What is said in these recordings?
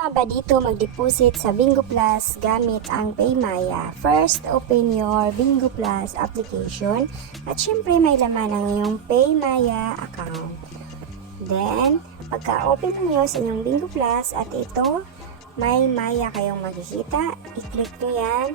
Ba dito mag-deposit sa Bingo Plus gamit ang PayMaya. First, open your Bingo Plus application at syempre may laman ang iyong PayMaya account. Then, pagka-open nyo sa inyong Bingo Plus at ito, may Maya kayong makikita, i-click nyo yan,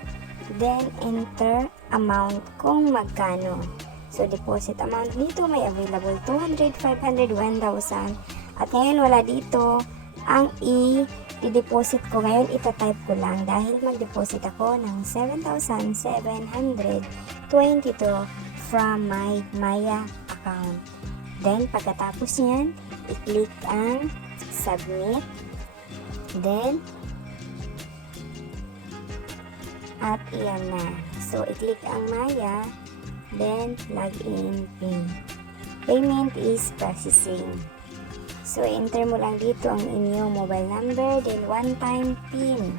then enter amount kung magkano. So, deposit amount dito may available 200, 500, 1,000 at ngayon wala dito ang i-deposit ko. Ngayon itatype ko lang dahil mag-deposit ako ng 7,722 from my Maya account. Then pagkatapos niyan, i-click ang submit. Then at iyan na. So i-click ang Maya, then login pin. Payment is processing. So, enter mo lang dito ang inyong mobile number, then one-time PIN.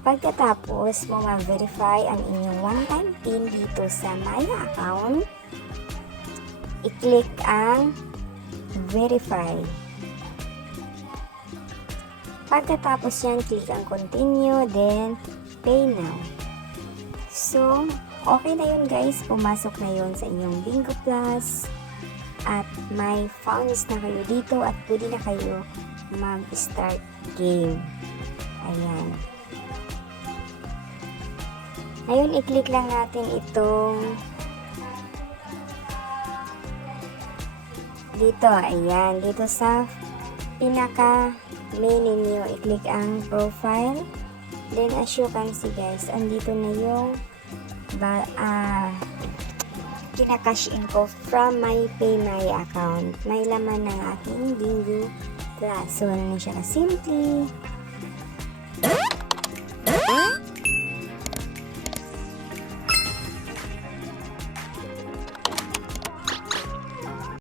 Pagkatapos mo ma-verify ang inyong one-time PIN dito sa Maya account, i-click ang verify. Pagkatapos yan, click ang continue, then pay now. So, okay na yun guys. Pumasok na yun sa inyong Bingo Plus. At may funds na kayo dito at pwede na kayo mag-start game. Ayan. Ngayon, i-click lang natin itong dito. Ayan. Dito sa pinaka main menu, i-click ang profile. Then, as you can see guys, andito na yung kinakash in ko from my PayMaya account. May laman ng aking Bingo Plus. So, ano na siya? Simply